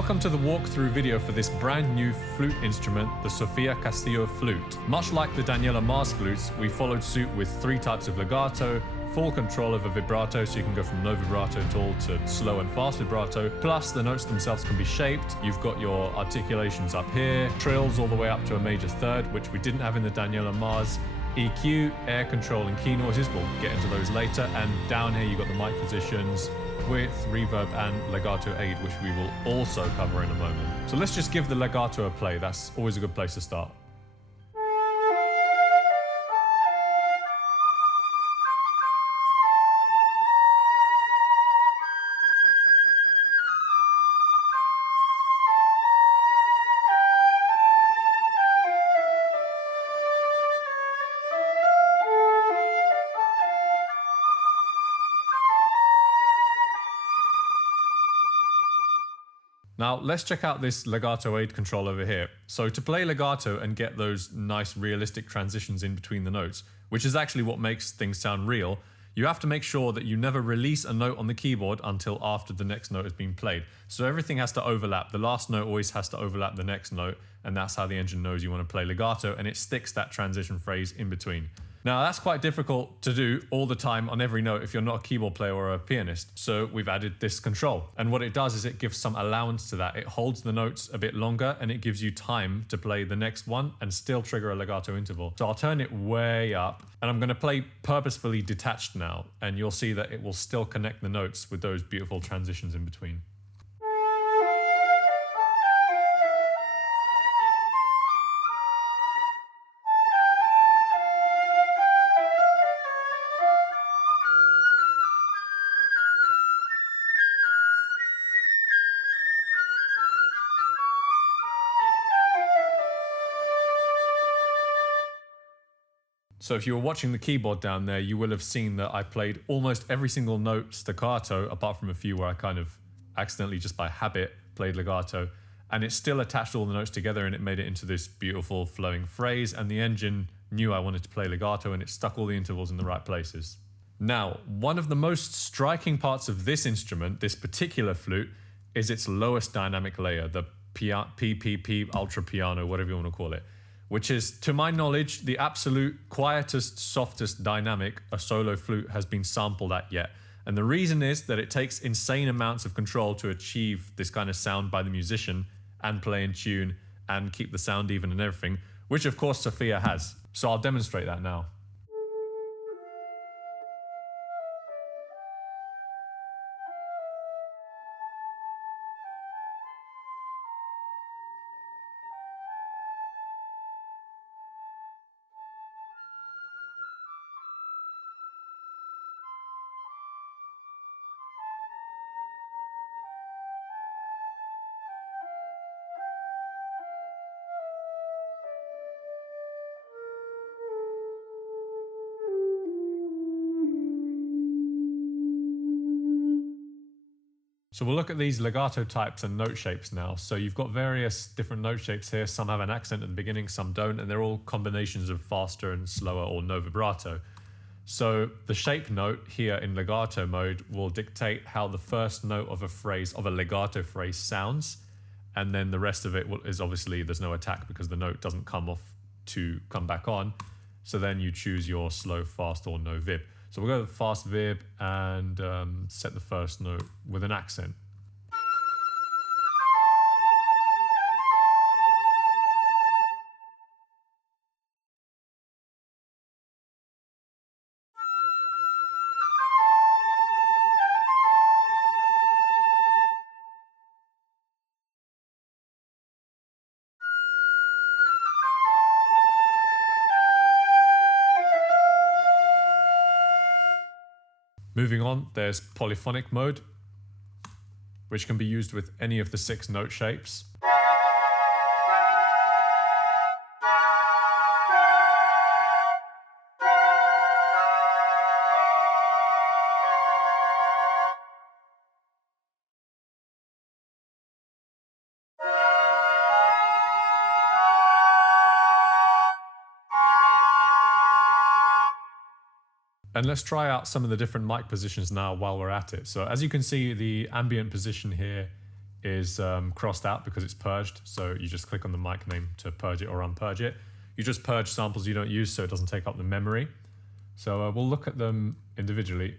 Welcome to the walkthrough video for this brand new flute instrument, the Sofia Castillo flute. Much like the Daniela Mars flutes, we followed suit with 3 types of legato, full control over vibrato, so you can go from no vibrato at all to slow and fast vibrato, plus the notes themselves can be shaped. You've got your articulations up here, trills all the way up to a major third, which we didn't have in the Daniela Mars, EQ, air control and key noises, we'll get into those later, and down here you've got the mic positions, with reverb and legato aid, which we will also cover in a moment. So let's just give the legato a play. That's always a good place to start. Now let's check out this legato aid control over here. So to play legato and get those nice realistic transitions in between the notes, which is actually what makes things sound real, you have to make sure that you never release a note on the keyboard until after the next note has been played. So everything has to overlap. The last note always has to overlap the next note, and that's how the engine knows you want to play legato, and it sticks that transition phrase in between. Now that's quite difficult to do all the time on every note if you're not a keyboard player or a pianist. So we've added this control. And what it does is it gives some allowance to that. It holds the notes a bit longer and it gives you time to play the next one and still trigger a legato interval. So I'll turn it way up and I'm going to play purposefully detached now. And you'll see that it will still connect the notes with those beautiful transitions in between. So if you were watching the keyboard down there, you will have seen that I played almost every single note staccato, apart from a few where I kind of accidentally, just by habit, played legato. And it still attached all the notes together and it made it into this beautiful flowing phrase. And the engine knew I wanted to play legato and it stuck all the intervals in the right places. Now, one of the most striking parts of this instrument, this particular flute, is its lowest dynamic layer, the PPP ultra piano, whatever you want to call it, which is, to my knowledge, the absolute quietest, softest dynamic a solo flute has been sampled at yet. And the reason is that it takes insane amounts of control to achieve this kind of sound by the musician and play in tune and keep the sound even and everything, which of course Sofia has. So I'll demonstrate that now. So we'll look at these legato types and note shapes now. So you've got various different note shapes here. Some have an accent at the beginning, some don't, and they're all combinations of faster and slower or no vibrato. So the shape note here in legato mode will dictate how the first note of a phrase, of a legato phrase, sounds. And then the rest of it is obviously there's no attack because the note doesn't come off to come back on. So then you choose your slow, fast, or no vib. So we'll go with fast vib and set the first note with an accent. Moving on, there's polyphonic mode, which can be used with any of the 6 note shapes. And let's try out some of the different mic positions now while we're at it. So as you can see, the ambient position here is crossed out because it's purged. So you just click on the mic name to purge it or unpurge it. You just purge samples you don't use so it doesn't take up the memory. So we'll look at them individually.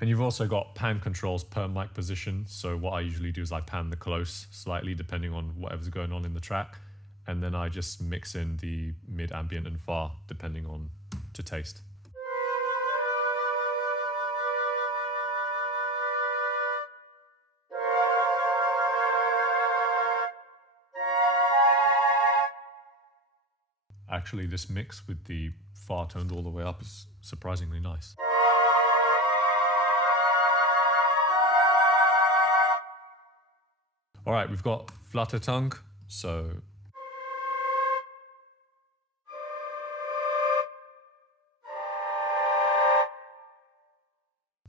And you've also got pan controls per mic position. So what I usually do is I pan the close slightly depending on whatever's going on in the track. And then I just mix in the mid, ambient and far depending on to taste. Actually, this mix with the far toned all the way up is surprisingly nice. All right, we've got flutter tongue, so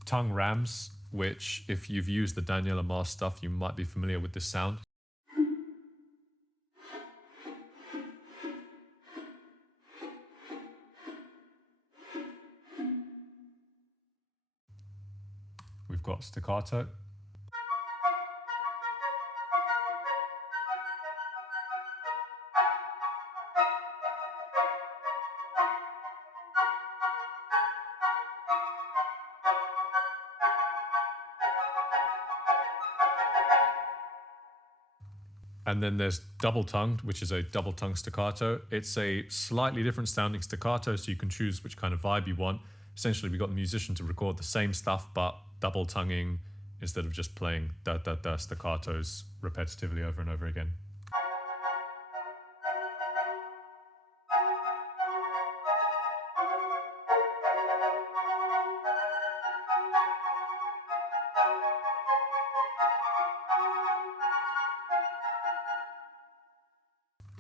tongue rams, which if you've used the Daniela Mars stuff, you might be familiar with this sound. We've got staccato. And then there's double tongued, which is a double tongue staccato. It's a slightly different sounding staccato, so you can choose which kind of vibe you want. Essentially, we got the musician to record the same stuff, but double tonguing instead of just playing da da da staccatos repetitively over and over again.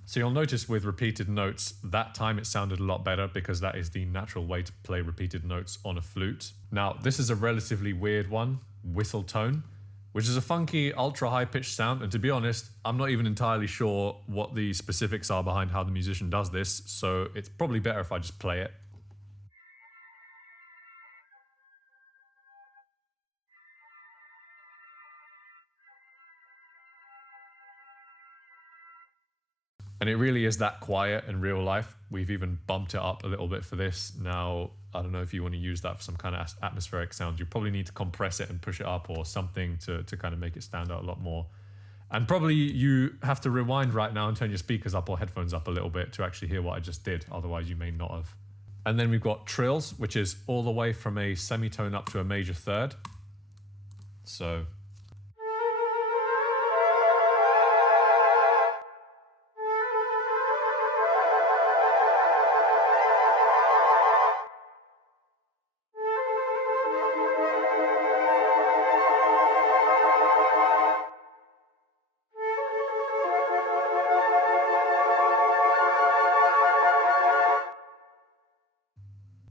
So you'll notice with repeated notes, that time it sounded a lot better because that is the natural way to play repeated notes on a flute. Now, this is a relatively weird one, whistle tone, which is a funky, ultra high-pitched sound. And to be honest, I'm not even entirely sure what the specifics are behind how the musician does this, so it's probably better if I just play it. And it really is that quiet in real life. We've even bumped it up a little bit for this. Now, I don't know if you want to use that for some kind of atmospheric sound. You probably need to compress it and push it up or something to kind of make it stand out a lot more. And probably you have to rewind right now and turn your speakers up or headphones up a little bit to actually hear what I just did. Otherwise, you may not have. And then we've got trills, which is all the way from a semitone up to a major third. So...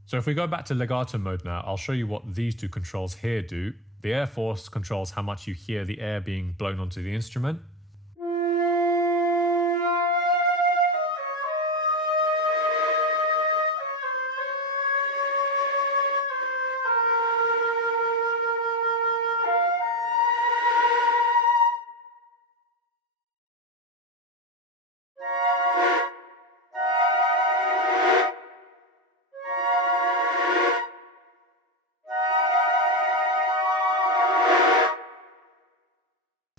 So if we go back to legato mode now, I'll show you what these two controls here do. The air force controls how much you hear the air being blown onto the instrument.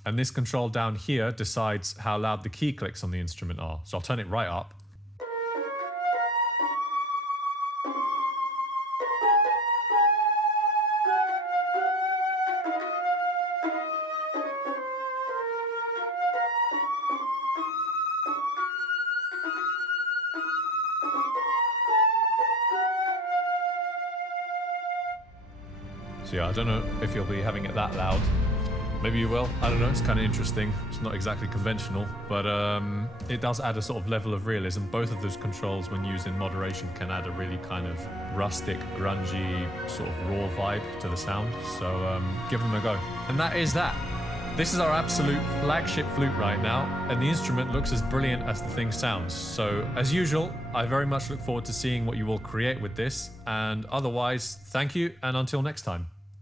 And this control down here decides how loud the key clicks on the instrument are. So I'll turn it right up. So yeah, I don't know if you'll be having it that loud. Maybe you will. I don't know. It's kind of interesting. It's not exactly conventional, but it does add a sort of level of realism. Both of those controls, when used in moderation, can add a really kind of rustic, grungy, sort of raw vibe to the sound. So give them a go. And that is that. This is our absolute flagship flute right now, and the instrument looks as brilliant as the thing sounds. So, as usual, I very much look forward to seeing what you will create with this, and otherwise, thank you, and until next time.